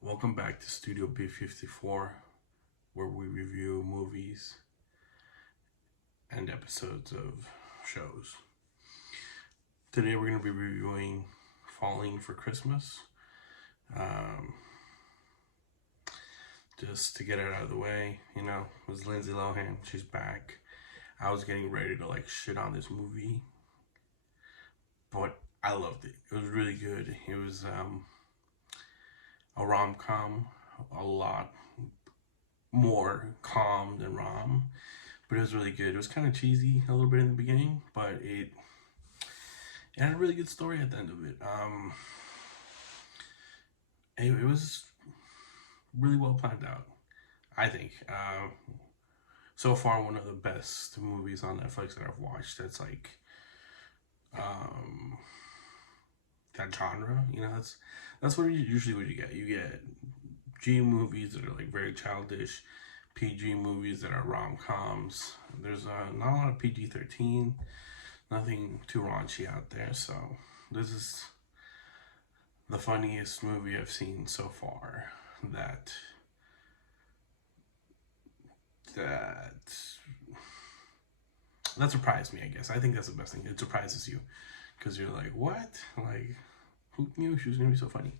Welcome back to Studio B54, where we review movies and episodes of shows. Today we're going to be reviewing Falling for Christmas. Just to get it out of the way, it was Lindsay Lohan. She's back. I was getting ready to shit on this movie, but I loved it. It was really good. It was a rom-com, a lot more calm than rom, but it was really good. It was kind of cheesy a little bit in the beginning, but it had a really good story at the end of it. It was really well planned out, I think. So far, one of the best movies on Netflix that I've watched that's that genre. That's what usually what you get. You get G movies that are very childish, PG movies that are rom-coms. There's not a lot of PG-13, nothing too raunchy out there. So this is the funniest movie I've seen so far that surprised me, I guess. I think that's the best thing. It surprises you because you're like, what? Who knew she was gonna be so funny?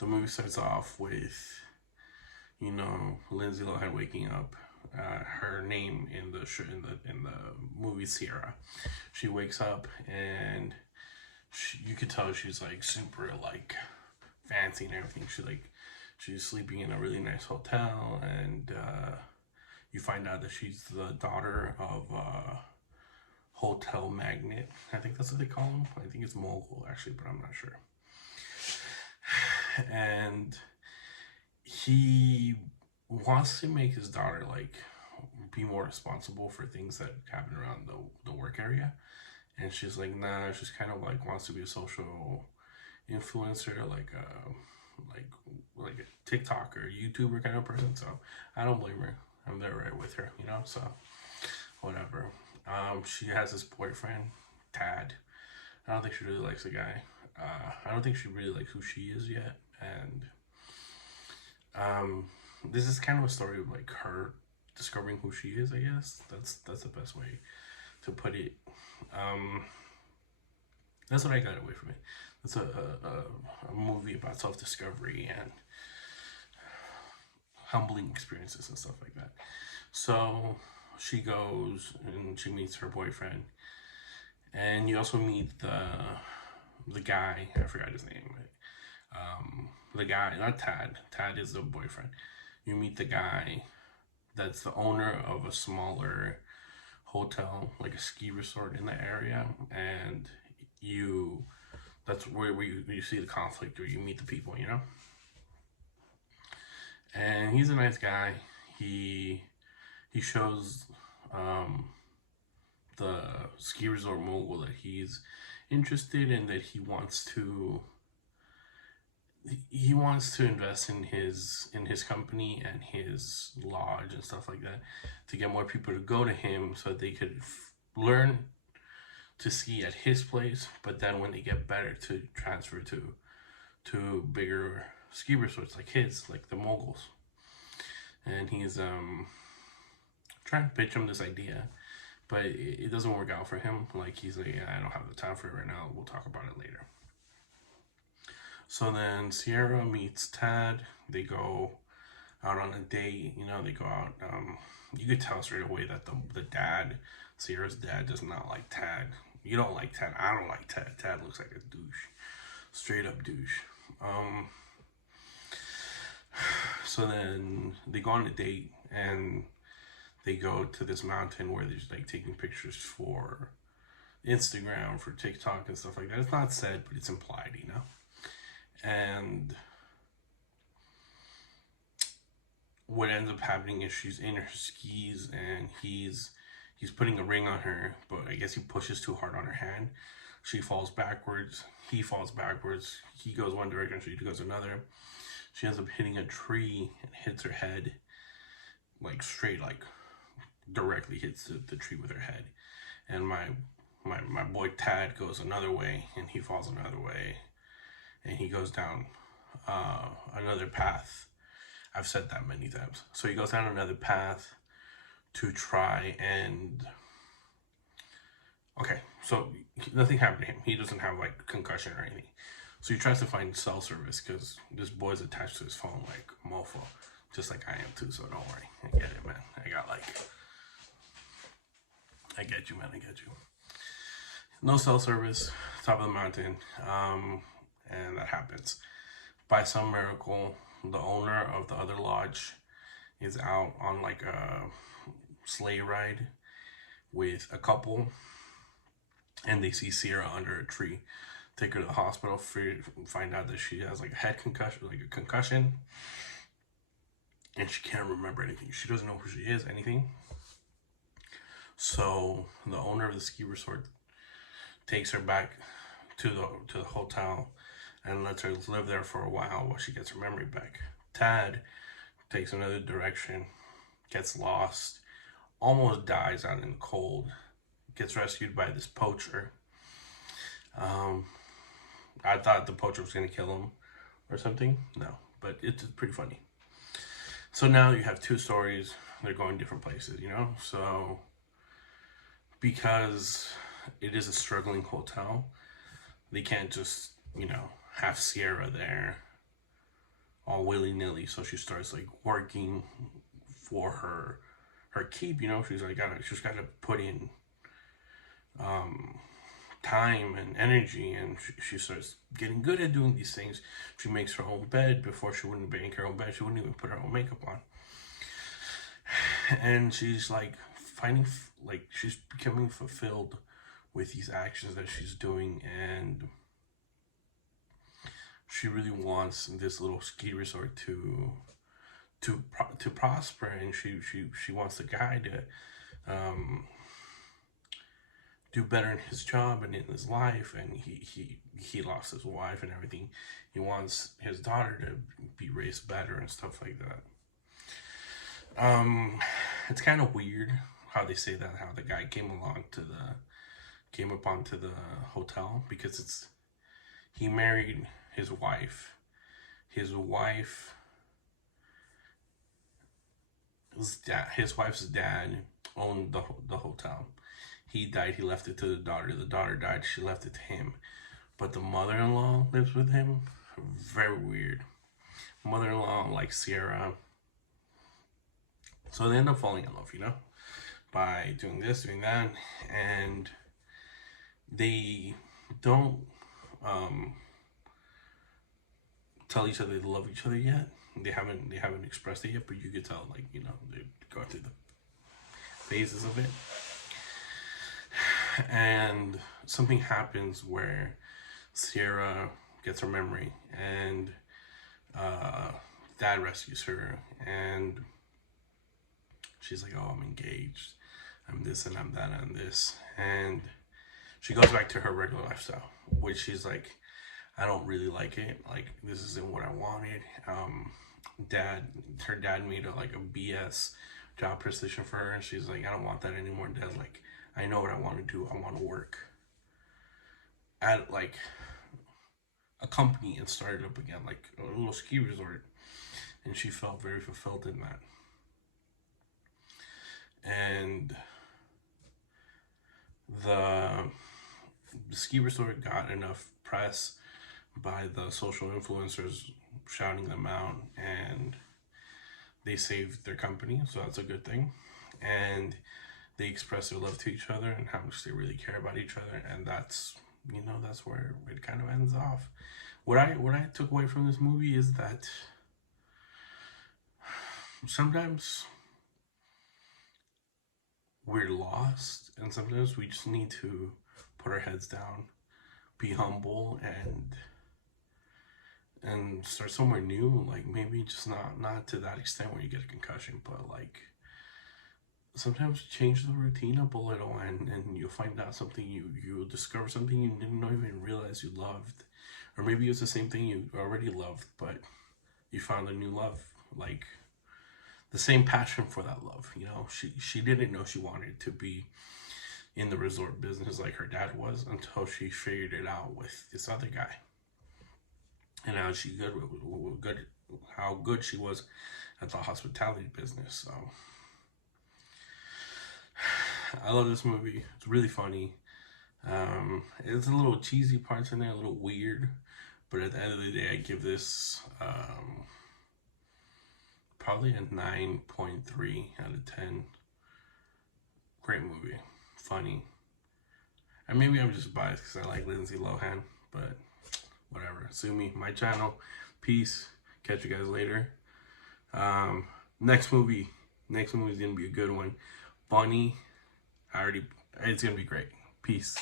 The movie starts off with Lindsay Lohan waking up. Her name in the movie Sierra. She wakes up and you could tell she's super fancy and everything. She's sleeping in a really nice hotel, and you find out that she's the daughter of a hotel magnate. I think that's what they call him. I think it's mogul actually, but I'm not sure. And he wants to make his daughter be more responsible for things that happen around the work area, and she's nah. She's kind of wants to be a social influencer, like a TikToker, YouTuber kind of person. So I don't blame her. I'm there right with her, So whatever. She has this boyfriend, Tad. I don't think she really likes the guy. I don't think she really likes who she is yet, and this is kind of a story of her discovering who she is. I guess that's the best way to put it. That's what I got away from it. It's a movie about self-discovery and humbling experiences and stuff like that. So she goes and she meets her boyfriend, and you also meet the guy. I forgot his name. The guy, not Tad. Tad is the boyfriend. You meet the guy that's the owner of a smaller hotel, like a ski resort in the area, and that's where you see the conflict, where you meet the people, And he's a nice guy. He shows the ski resort mogul that he's interested in, that he wants to invest in his company and his lodge and stuff like that, to get more people to go to him so they could learn to ski at his place, but then when they get better, to transfer to bigger ski resorts like the moguls. And he's trying to pitch him this idea, but it doesn't work out for him. He's I don't have the time for it right now. We'll talk about it later. So then Sierra meets Tad. They go out on a date. They go out. You could tell straight away that the dad, Sierra's dad, does not like Tad. You don't like Tad. I don't like Tad. Tad looks like a douche. Straight up douche. So then they go on a date, and they go to this mountain where they're taking pictures for Instagram, for TikTok and stuff like that. It's not said, but it's implied, And what ends up happening is she's in her skis, and he's putting a ring on her, but I guess he pushes too hard on her hand. She falls backwards. He falls backwards. He goes one direction, she goes another. She ends up hitting a tree and hits her head straight directly hits the tree with her head. And my boy Tad goes another way, and he falls another way, and he goes down another path. I've said that many times. So he goes down another path to try and... Okay, so nothing happened to him. He doesn't have like concussion or anything. So he tries to find cell service because this boy's attached to his phone like mofo, just like I am too. So don't worry, I get it, man. I get you, man. I get you. No cell service, top of the mountain, and that happens. By some miracle, the owner of the other lodge is out on like a sleigh ride with a couple, and they see Sierra under a tree. Take her to the hospital, find out that she has like a head concussion, like a concussion, and she can't remember anything. She doesn't know who she is, anything. So the owner of the ski resort takes her back to the hotel and lets her live there for a while she gets her memory back. Tad takes another direction, gets lost, almost dies out in the cold, gets rescued by this poacher. I thought the poacher was going to kill him or something. No, but it's pretty funny. So now you have two stories. They're going different places, you know? So because it is a struggling hotel, they can't just, you know, have Sierra there all willy-nilly. So she starts like working for her keep, you know? She's got to put in time and energy, and she starts getting good at doing these things. She makes her own bed. Before, she wouldn't make her own bed. She wouldn't even put her own makeup on. And she's like she's becoming fulfilled with these actions that she's doing, and she really wants this little ski resort to prosper, and she wants the guy to do better in his job and in his life, and he lost his wife and everything. He wants his daughter to be raised better and stuff like that. It's kind of weird how they say that, how the guy came up onto the hotel, because he married his wife. His wife's dad owned the hotel. He died, he left it to the daughter. The daughter died, she left it to him. But the mother-in-law lives with him. Very weird. Mother-in-law likes Sierra. So they end up falling in love, you know, by doing this, doing that. And they don't tell each other they love each other yet. They haven't expressed it yet, but you could tell, like, you know, they're going through the phases of it. And something happens where Sierra gets her memory, and Dad rescues her, and she's like, oh, I'm engaged, I'm this and I'm that and this, and she goes back to her regular lifestyle, which she's like, I don't really like it, like, this isn't what I wanted. Her dad made a BS job position for her, and she's like, I don't want that anymore. And Dad's like, I know what I want to do. I want to work at like a company and start it up again, like a little ski resort. And she felt very fulfilled in that. And the ski resort got enough press by the social influencers shouting them out, and they saved their company, so that's a good thing. And they express their love to each other and how much they really care about each other, and that's, you know, that's where it kind of ends off. What I took away from this movie is that sometimes we're lost, and sometimes we just need to put our heads down, be humble, and start somewhere new. Like, maybe just not to that extent where you get a concussion, but like sometimes change the routine up a little, and you'll find out something, you'll discover something you didn't even realize you loved. Or maybe it's the same thing you already loved, but you found a new love. Like, the same passion for that love. You know, she didn't know she wanted to be in the resort business like her dad was until she figured it out with this other guy. And how she how good she was at the hospitality business. So I love this movie. It's really funny. It's a little cheesy parts in there, a little weird, but at the end of the day, I give this probably a 9.3 out of 10. Great movie, funny, and maybe I'm just biased because I like Lindsay Lohan, but whatever. Sue me. My channel. Peace. Catch you guys later. Next movie is gonna be a good one. Funny. It's gonna be great. Peace.